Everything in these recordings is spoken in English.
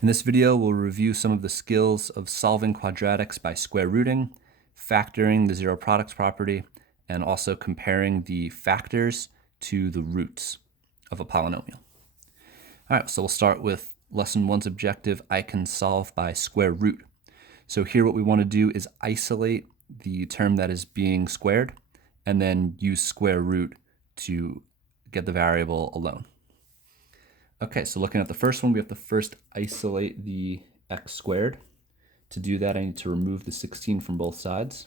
In this video, we'll review some of the skills of solving quadratics by square rooting, factoring the zero products property, and also comparing the factors to the roots of a polynomial. All right, so we'll start with lesson one's objective. I can solve by square root. So here what we want to do is isolate the term that is being squared and then use square root to get the variable alone. Okay, so looking at the first one, we have to first isolate the x squared. To do that, I need to remove the 16 from both sides.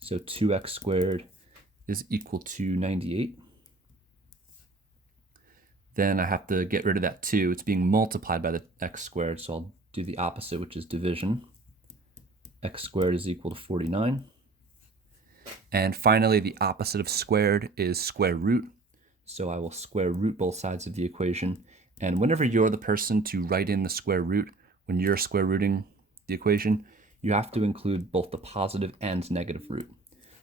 So 2x squared is equal to 98. Then I have to get rid of that 2. It's being multiplied by the x squared, so I'll do the opposite, which is division. X squared is equal to 49. And finally, the opposite of squared is square root. So I will square root both sides of the equation. And whenever you're the person to write in the square root, when you're square rooting the equation, you have to include both the positive and negative root.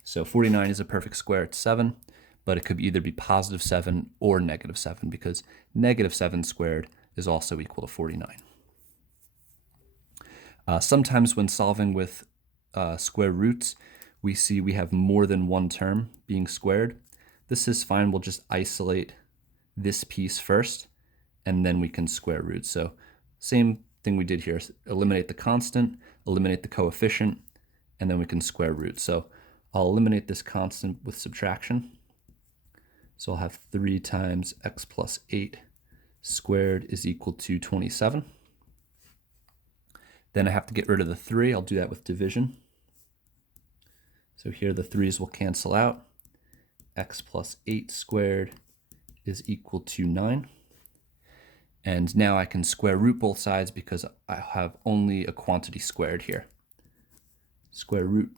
So 49 is a perfect square, it's 7, but it could either be positive 7 or negative 7 because negative 7 squared is also equal to 49. Sometimes when solving with square roots, we see we have more than one term being squared. This is fine. We'll just isolate this piece first, and then we can square root. So same thing we did here. Eliminate the constant, eliminate the coefficient, and then we can square root. So I'll eliminate this constant with subtraction. So I'll have 3 times x plus 8 squared is equal to 27. Then I have to get rid of the 3. I'll do that with division. So here the 3's will cancel out. X plus 8 squared is equal to 9. And now I can square root both sides because I have only a quantity squared here. Square root,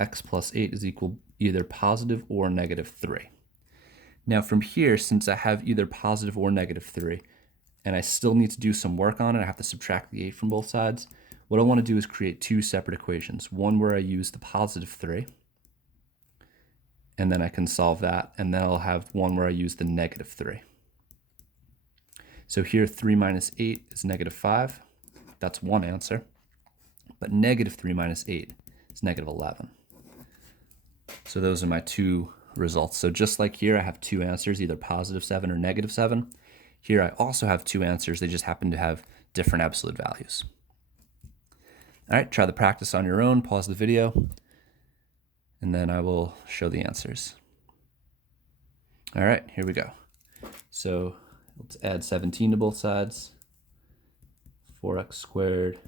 x plus 8 is equal either positive or negative 3. Now from here, since I have either positive or negative 3, and I still need to do some work on it, I have to subtract the 8 from both sides. What I want to do is create 2 separate equations. One where I use the positive 3, and then I can solve that, and then I'll have one where I use the negative 3. So here 3 minus 8 is negative 5. That's one answer. But negative 3 minus 8 is negative 11. So those are my 2 results. So just like here, I have 2 answers, either positive 7 or negative 7. Here I also have 2 answers. They just happen to have different absolute values. All right, try the practice on your own. Pause the video, and then I will show the answers. All right, here we go. So let's add 17 to both sides. 4x squared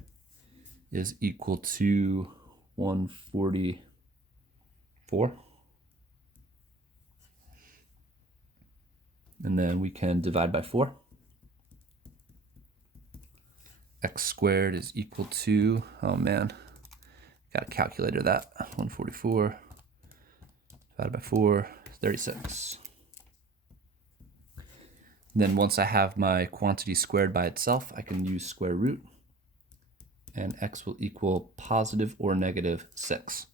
is equal to 144. And then we can divide by 4. X squared is equal to, oh man, got a calculator that, 144 divided by 4, 36. And then once I have my quantity squared by itself, I can use square root, and x will equal positive or negative 6.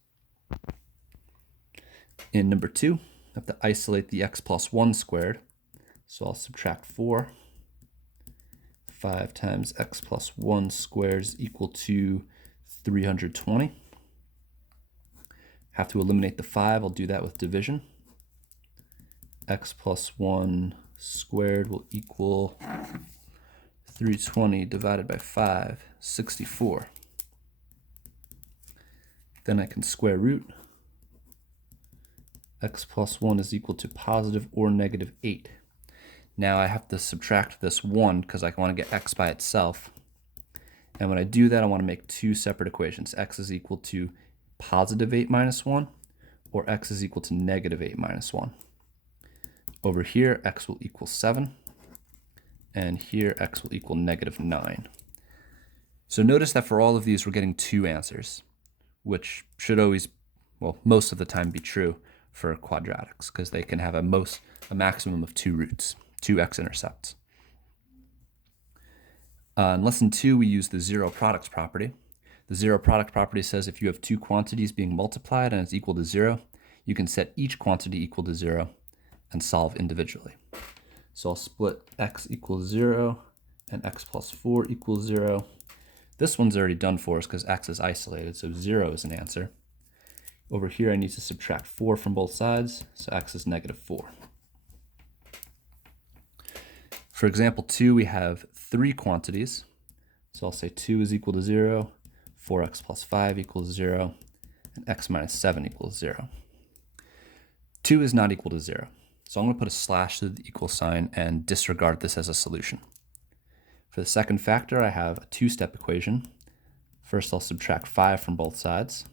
In number 2, I have to isolate the x plus 1 squared, so I'll subtract 4. 5 times x plus 1 squared is equal to 320. Have to eliminate the 5. I'll do that with division. X plus 1 squared will equal 320 divided by 5, 64. Then I can square root. X plus 1 is equal to positive or negative 8. Now I have to subtract this 1 because I want to get x by itself. And when I do that, I want to make 2 separate equations. X is equal to positive 8 minus 1, or x is equal to negative 8 minus 1. Over here, x will equal 7, and here x will equal negative 9. So notice that for all of these, we're getting 2 answers, which should always, well, most of the time be true for quadratics, because they can have a maximum of 2 roots. 2 x-intercepts. In lesson 2, we use the zero products property. The zero product property says if you have 2 quantities being multiplied and it's equal to 0, you can set each quantity equal to 0 and solve individually. So I'll split x equals 0 and x plus 4 equals 0. This one's already done for us because x is isolated, so 0 is an answer. Over here, I need to subtract 4 from both sides, so x is negative 4. For example 2, we have 3 quantities. So I'll say 2 is equal to 0, 4x plus 5 equals 0, and x minus 7 equals 0. 2 is not equal to 0. So I'm going to put a slash to the equal sign and disregard this as a solution. For the second factor, I have a two-step equation. First, I'll subtract 5 from both sides.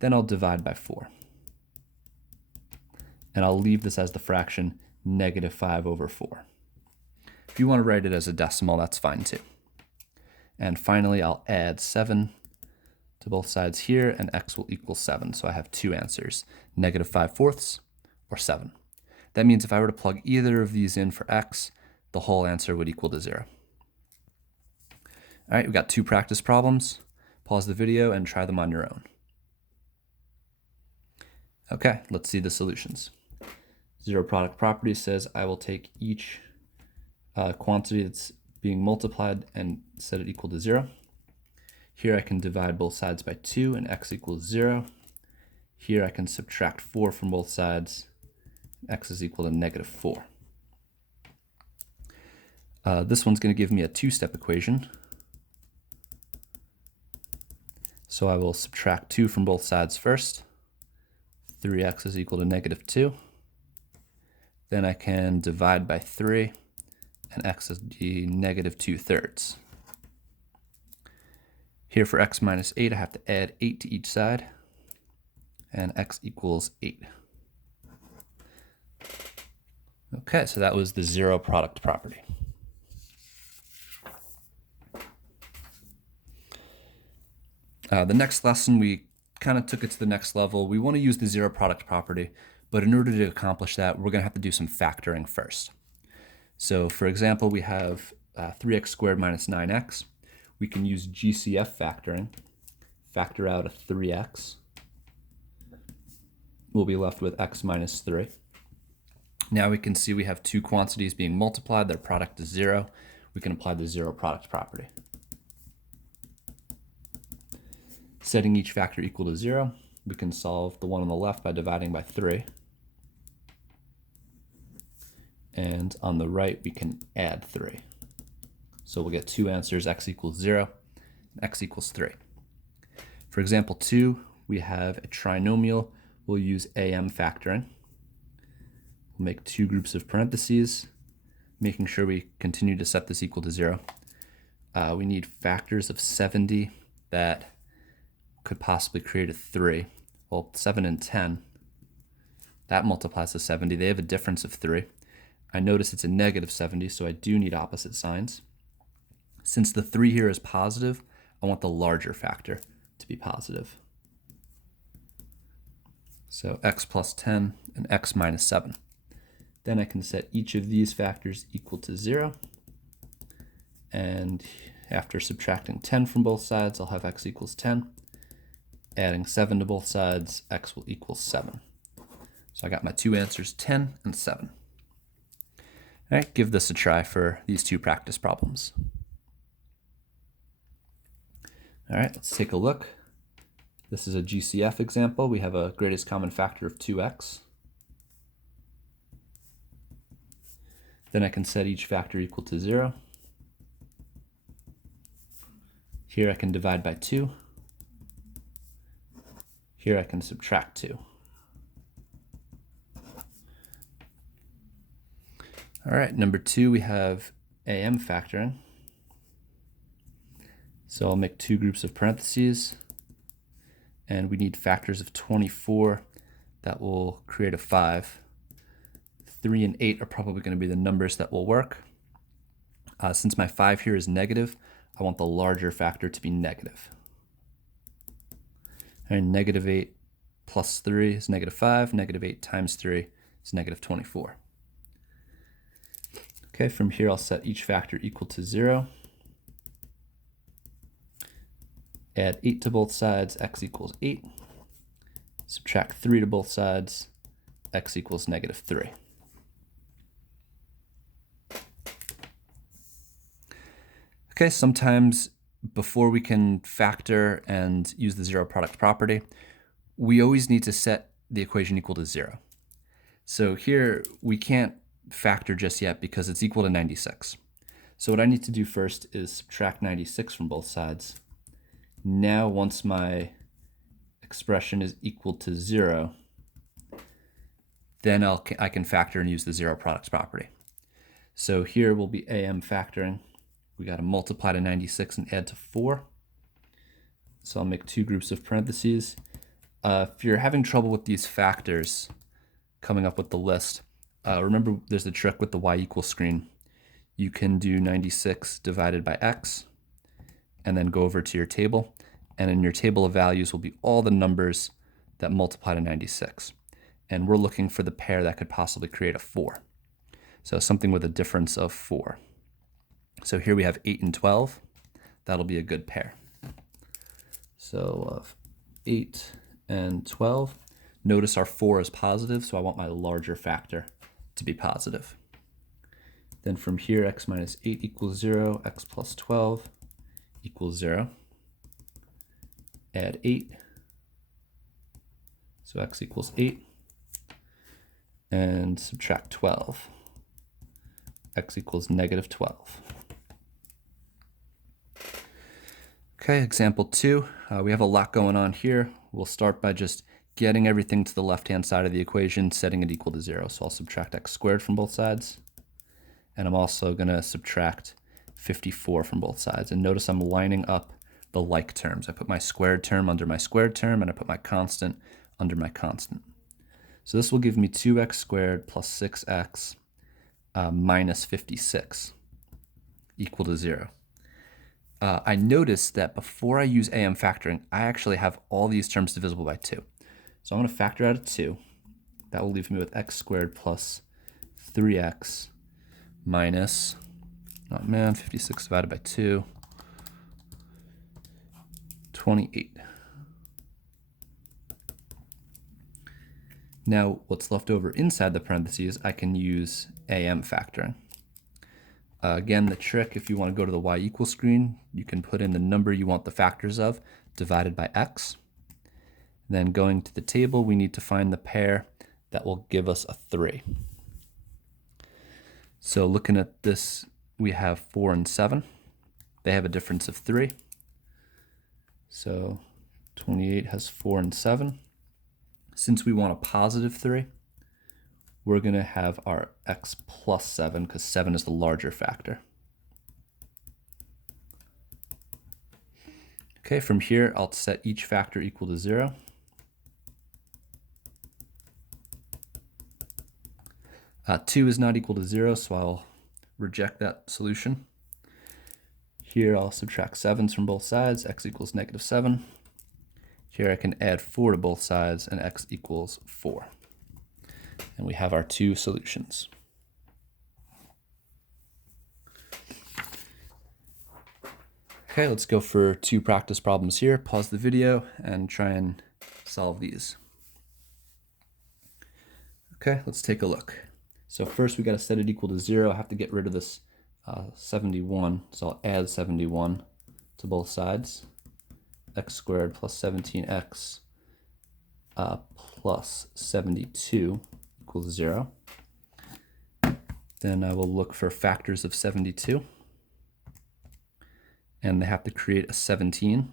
Then I'll divide by 4. And I'll leave this as the fraction negative 5 over 4. If you want to write it as a decimal, that's fine too. And finally, I'll add 7 to both sides here, and x will equal 7. So I have two answers, negative 5/4 or 7. That means if I were to plug either of these in for x, the whole answer would equal to 0. All right, we've got 2 practice problems. Pause the video and try them on your own. Okay, let's see the solutions. Zero product property says I will take each quantity that's being multiplied and set it equal to 0. Here I can divide both sides by 2 and x equals 0. Here I can subtract 4 from both sides. X is equal to negative 4. This one's going to give me a two-step equation. So I will subtract 2 from both sides first. 3x is equal to negative 2. Then I can divide by 3, and x is the negative 2/3. Here for x minus 8, I have to add 8 to each side, and x equals 8. Okay, so that was the zero product property. The next lesson, we kind of took it to the next level. We want to use the zero product property, but in order to accomplish that, we're going to have to do some factoring first. So for example, we have 3x squared minus 9x. We can use GCF factoring, factor out a 3x. We'll be left with x minus 3. Now we can see we have two quantities being multiplied, their product is 0. We can apply the zero product property. Setting each factor equal to 0, we can solve the one on the left by dividing by 3. And on the right, we can add 3. So we'll get two answers, x equals 0, and x equals 3. For example 2, we have a trinomial. We'll use AM factoring. We'll make two groups of parentheses, making sure we continue to set this equal to 0. We need factors of 70 that could possibly create a 3. Well, 7 and 10, that multiplies to 70. They have a difference of 3. I notice it's a negative 70, so I do need opposite signs. Since the 3 here is positive, I want the larger factor to be positive. So x plus 10 and x minus 7. Then I can set each of these factors equal to 0. And after subtracting 10 from both sides, I'll have x equals 10. Adding 7 to both sides, x will equal 7. So I got my two answers, 10 and 7. All right, give this a try for these two practice problems. All right, let's take a look. This is a GCF example. We have a greatest common factor of 2x. Then I can set each factor equal to 0. Here I can divide by 2. Here I can subtract 2. All right, number 2, we have AM factoring. So I'll make two groups of parentheses, and we need factors of 24 that will create a 5. 3 and 8 are probably going to be the numbers that will work. Since my 5 here is negative, I want the larger factor to be negative. And negative 8 plus 3 is negative 5. Negative 8 times 3 is negative 24. Okay, from here I'll set each factor equal to 0. Add 8 to both sides, x equals 8. Subtract 3 to both sides, x equals negative 3. Okay, sometimes before we can factor and use the zero product property, we always need to set the equation equal to 0. So here we can't factor just yet because it's equal to 96. So what I need to do first is subtract 96 from both sides. Now once my expression is equal to 0, then I can factor and use the zero products property. So here will be AM factoring. We got to multiply to 96 and add to 4. So I'll make two groups of parentheses. If you're having trouble with these factors coming up with the list, remember there's the trick with the y equals screen. You can do 96 divided by x and then go over to your table. And in your table of values will be all the numbers that multiply to 96. And we're looking for the pair that could possibly create a 4. So something with a difference of 4. So here we have 8 and 12. That'll be a good pair. So 8 and 12. Notice our 4 is positive, so I want my larger factor to be positive. Then from here, x minus 8 equals 0, x plus 12 equals 0. Add 8. So x equals 8. And subtract 12. X equals negative 12. Okay, example 2. We have a lot going on here. We'll start by just getting everything to the left-hand side of the equation, setting it equal to 0. So I'll subtract x squared from both sides. And I'm also going to subtract 54 from both sides. And notice I'm lining up the like terms. I put my squared term under my squared term, and I put my constant under my constant. So this will give me 2x squared plus 6x minus 56 equal to 0. I noticed that before I use AM factoring, I actually have all these terms divisible by 2. So I'm going to factor out a 2. That will leave me with x squared plus 3x minus, 56 divided by 2, 28. Now, what's left over inside the parentheses, I can use AM factoring. Again, the trick, if you want to go to the y equals screen, you can put in the number you want the factors of divided by x. Then going to the table, we need to find the pair that will give us a 3. So looking at this, we have 4 and 7. They have a difference of 3. So 28 has 4 and 7. Since we want a positive 3, we're going to have our x plus 7 because 7 is the larger factor. Okay, from here, I'll set each factor equal to 0. Two is not equal to 0, so I'll reject that solution. Here, I'll subtract 7s from both sides. X equals negative 7. Here, I can add 4 to both sides, and x equals 4. And we have our two solutions. Okay, let's go for 2 practice problems here. Pause the video and try and solve these. Okay, let's take a look. So first we got to set it equal to 0. I have to get rid of this 71, so I'll add 71 to both sides. X squared plus 17x plus 72 equals 0. Then I will look for factors of 72. And they have to create a 17.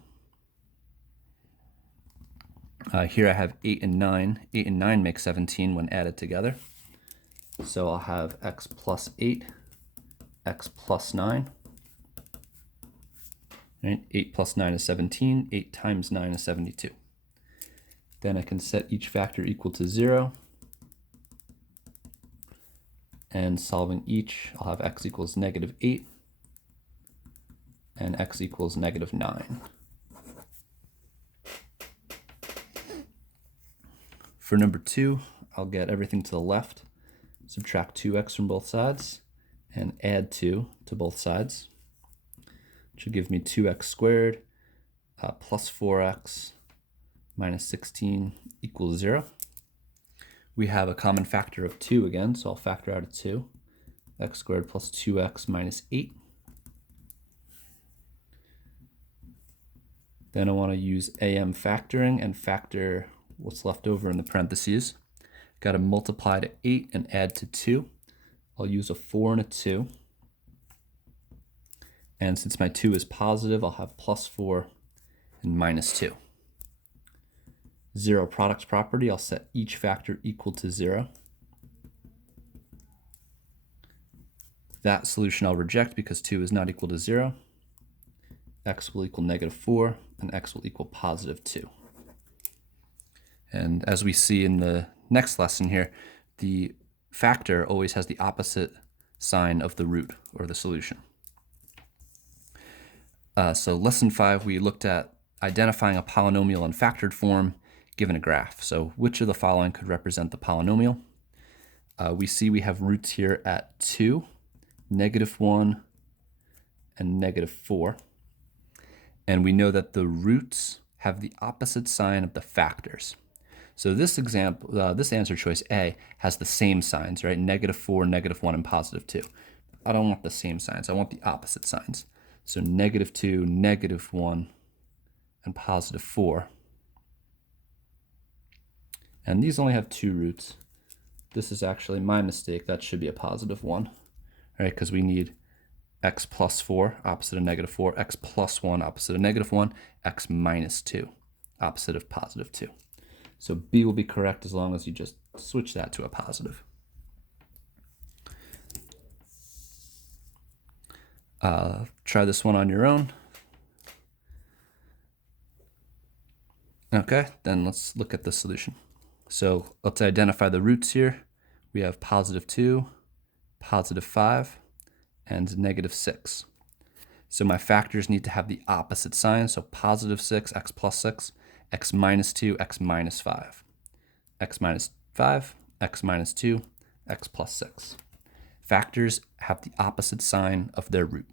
Here I have 8 and 9. 8 and 9 make 17 when added together. So I'll have x plus 8, x plus 9. Right? 8 plus 9 is 17. 8 times 9 is 72. Then I can set each factor equal to 0. And solving each, I'll have x equals negative 8 and x equals negative 9. For number 2, I'll get everything to the left, subtract 2x from both sides, and add 2 to both sides, which will give me 2x squared plus 4x minus 16 equals 0. We have a common factor of 2 again, so I'll factor out a 2. X squared plus 2x minus 8. Then I want to use AM factoring and factor what's left over in the parentheses. Got to multiply to 8 and add to 2. I'll use a 4 and a 2. And since my 2 is positive, I'll have plus 4 and minus 2. Zero products property, I'll set each factor equal to 0. That solution I'll reject because 2 is not equal to 0. X will equal -4, and x will equal +2. And as we see in the next lesson here, the factor always has the opposite sign of the root or the solution. So lesson 5, we looked at identifying a polynomial in factored form given a graph. So which of the following could represent the polynomial? We see we have roots here at 2, -1, and -4. And we know that the roots have the opposite sign of the factors. So this example, this answer choice A has the same signs, right? -4, -1, and +2. I don't want the same signs. I want the opposite signs. So -2, -1, and +4. And these only have 2 roots. This is actually my mistake. That should be a +1, right? Because we need x plus 4, opposite of -4, x plus 1, opposite of -1, x minus 2, opposite of +2. So B will be correct as long as you just switch that to a positive. Try this one on your own. Okay, then let's look at the solution. So let's identify the roots here. We have +2, +5, and -6. So my factors need to have the opposite sign. So +6, x plus 6, x minus 2, x minus 5, x minus 5, x minus 2, x plus 6. Factors have the opposite sign of their root.